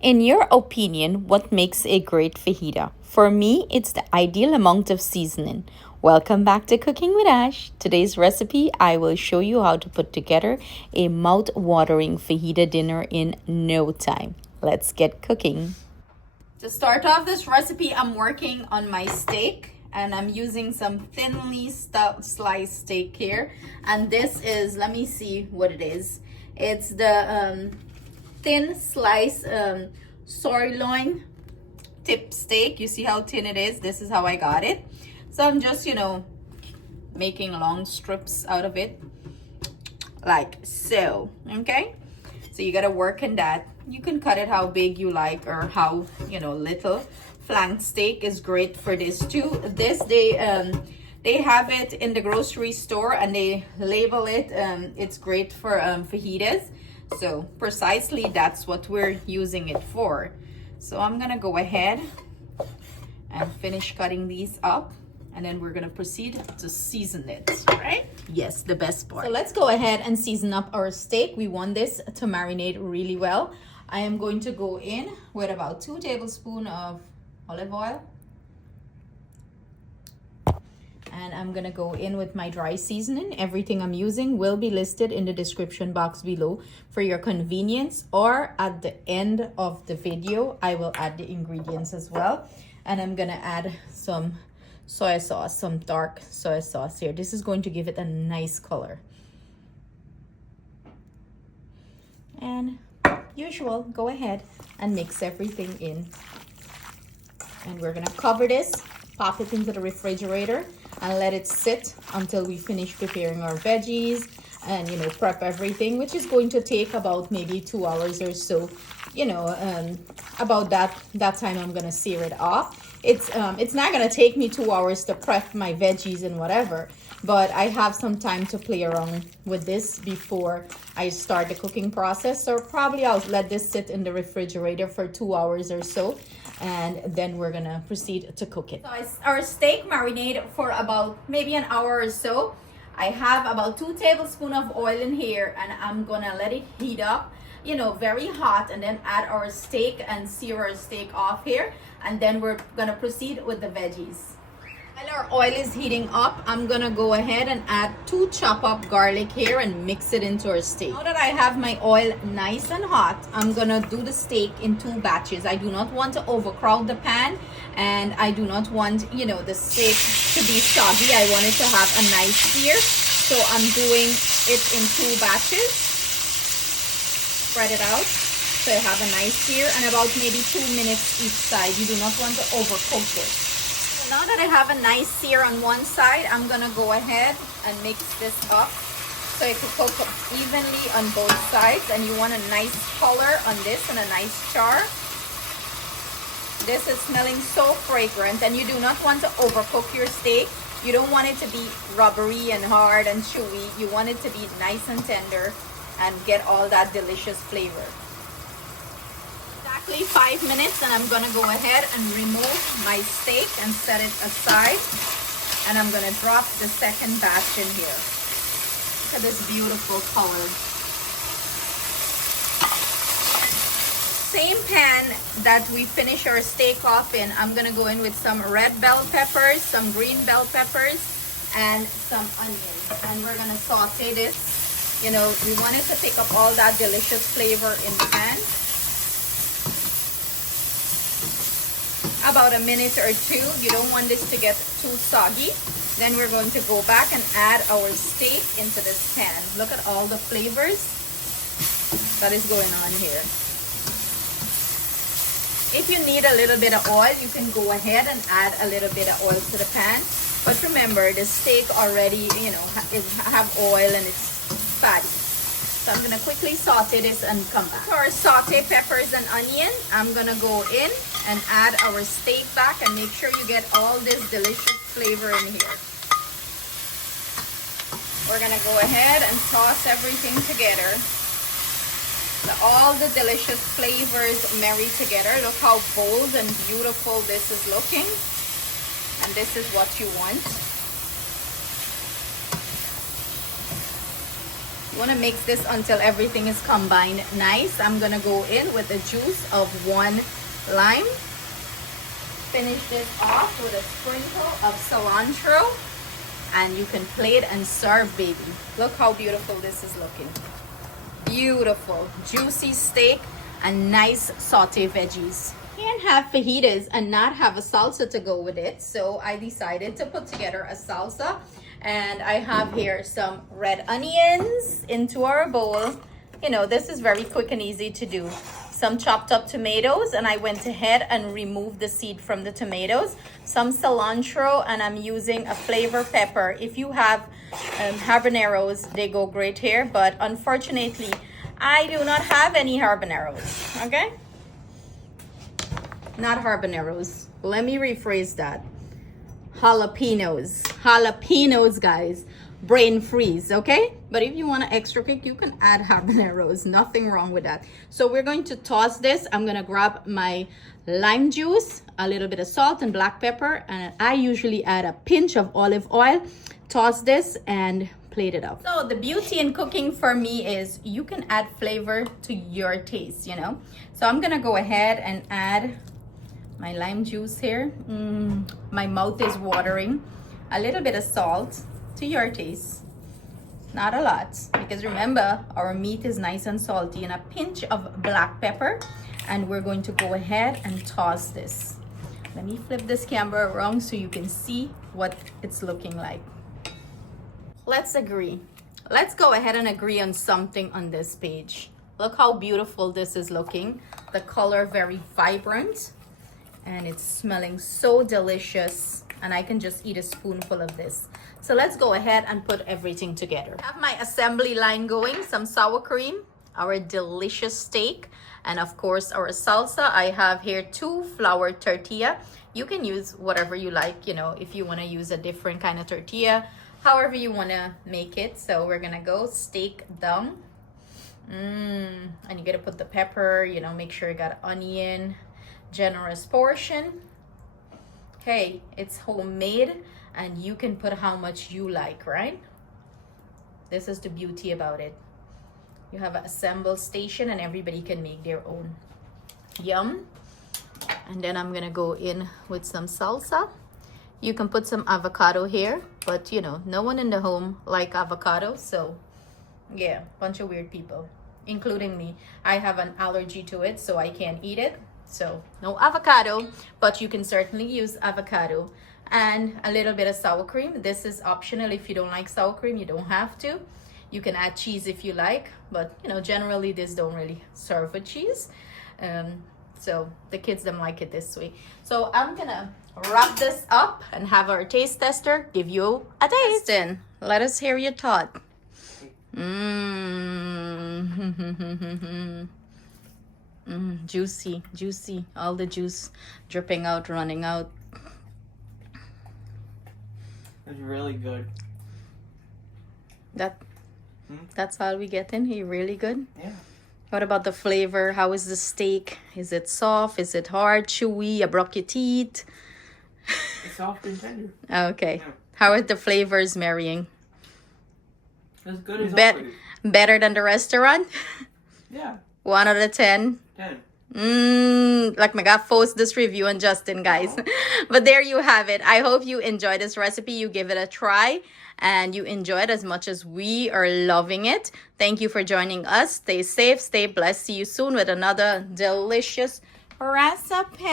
In your opinion, what makes a great fajita? For me, it's the ideal amount of seasoning. Welcome back to Cooking with Ash. Today's recipe, I will show you how to put together a mouth-watering fajita dinner in no time. Let's get cooking. To start off this recipe, I'm working on my steak and I'm using some thinly sliced steak here. And this is, let me see what it is. It's the thin slice sirloin tip steak. You see how thin it is? This is how I got it. So I'm just, making long strips out of it like so. Okay, so you got to work in that. You can cut it how big you like or how little. Flank steak is great for this too. This they have it in the grocery store and they label it it's great for fajitas. So precisely that's what we're using it for. So I'm gonna go ahead and finish cutting these up, and then we're gonna proceed to season it, right? Yes, the best part. So let's go ahead and season up our steak. We want this to marinate really well. I am going to go in with about 2 tablespoons of olive oil. And I'm gonna go in with my dry seasoning. Everything I'm using will be listed in the description box below for your convenience, or at the end of the video, I will add the ingredients as well. And I'm gonna add some soy sauce, some dark soy sauce here. This is going to give it a nice color. And usual, go ahead and mix everything in. And we're gonna cover this, pop it into the refrigerator, and let it sit until we finish preparing our veggies and prep everything, which is going to take about maybe 2 hours or so. About that time I'm gonna sear it off. It's not gonna take me 2 hours to prep my veggies and whatever, but I have some time to play around with this before I start the cooking process. So probably I'll let this sit in the refrigerator for 2 hours or so, and then we're gonna proceed to cook it. So our steak marinated for about maybe an hour or so. I have about 2 tablespoons of oil in here, and I'm gonna let it heat up, very hot, and then add our steak and sear our steak off here, and then we're gonna proceed with the veggies. While our oil is heating up, I'm gonna go ahead and add 2 chopped up garlic here and mix it into our steak. Now that I have my oil nice and hot, I'm gonna do the steak in 2 batches. I do not want to overcrowd the pan, and I do not want, the steak to be soggy. I want it to have a nice sear. So I'm doing it in 2 batches. Spread it out so you have a nice sear, and about maybe 2 minutes each side. You do not want to overcook this. Now that I have a nice sear on one side, I'm gonna go ahead and mix this up so it can cook evenly on both sides, and you want a nice color on this and a nice char. This is smelling so fragrant, and you do not want to overcook your steak. You don't want it to be rubbery and hard and chewy. You want it to be nice and tender and get all that delicious flavor. Exactly 5 minutes, and I'm gonna go ahead and remove my steak and set it aside, and I'm gonna drop the second batch in here. Look at this beautiful color. Same pan that we finish our steak off in, I'm gonna go in with some red bell peppers, some green bell peppers, and some onions, and we're gonna saute this. We want it to pick up all that delicious flavor in the pan. About a minute or 2. You don't want this to get too soggy. Then we're going to go back and add our steak into this pan. Look at all the flavors that is going on here. If you need a little bit of oil, you can go ahead and add a little bit of oil to the pan. But remember, the steak already, have oil and it's fatty. So I'm gonna quickly saute this and come back. For our saute peppers and onion, I'm gonna go in and add our steak back, and make sure you get all this delicious flavor in here. We're gonna go ahead and toss everything together. So all the delicious flavors marry together. Look how bold and beautiful this is looking. And this is what you want. You want to mix this until everything is combined nice. I'm going to go in with the juice of 1 lime. Finish this off with a sprinkle of cilantro. And you can plate and serve, baby. Look how beautiful this is looking. Beautiful, juicy steak and nice saute veggies. You can't have fajitas and not have a salsa to go with it. So I decided to put together a salsa. And I have here some red onions into our bowl. You know, this is very quick and easy to do. Some chopped up tomatoes, and I went ahead and removed the seed from the tomatoes. Some cilantro, and I'm using a flavor pepper. If you have habaneros, they go great here, but unfortunately, I do not have any habaneros, okay? Not habaneros. Let me rephrase that. Jalapenos, guys. Brain freeze, okay? But if you want an extra kick, you can add habaneros. Nothing wrong with that. So we're going to toss this. I'm gonna grab my lime juice, a little bit of salt and black pepper, and I usually add a pinch of olive oil. Toss this and plate it up. So the beauty in cooking for me is you can add flavor to your taste, you know? So I'm gonna go ahead and add my lime juice here. My mouth is watering. A little bit of salt to your taste, not a lot, because remember our meat is nice and salty, and a pinch of black pepper. And we're going to go ahead and toss this. Let me flip this camera around so you can see what it's looking like. Let's agree. Let's go ahead and agree on something on this page. Look how beautiful this is looking. The color very vibrant, and it's smelling so delicious, and I can just eat a spoonful of this. So let's go ahead and put everything together. I have my assembly line going, some sour cream, our delicious steak, and of course our salsa. I have here 2 flour tortilla. You can use whatever you like, you know, if you want to use a different kind of tortilla, however you want to make it. So we're gonna go steak dum. And you gotta put the pepper, you know, make sure you got onion, generous portion. Hey, it's homemade, and you can put how much you like, right? This is the beauty about it. You have an assemble station and everybody can make their own. Yum. And then I'm gonna go in with some salsa. You can put some avocado here, but you know, no one in the home like avocado, so yeah, bunch of weird people, including me. I have an allergy to it, so I can't eat it. So no avocado, but you can certainly use avocado. And a little bit of sour cream. This is optional. If you don't like sour cream, you don't have to. You can add cheese if you like, but you know, generally this don't really serve with cheese. So the kids don't like it this way. So I'm gonna wrap this up and have our taste tester give you a taste. Then let us hear your thought. Juicy, juicy. All the juice dripping out, running out. It's really good. That's all we get in here. Really good. Yeah. What about the flavor? How is the steak? Is it soft? Is it hard? Chewy? You broke your teeth? It's soft and tender. Okay. Yeah. How are the flavors marrying? As good as always. Better than the restaurant? Yeah. 1 out of 10. 10. Like my God, post this review on Justin, guys. But there you have it. I hope you enjoyed this recipe. You give it a try and you enjoy it as much as we are loving it. Thank you for joining us. Stay safe, stay blessed. See you soon with another delicious recipe.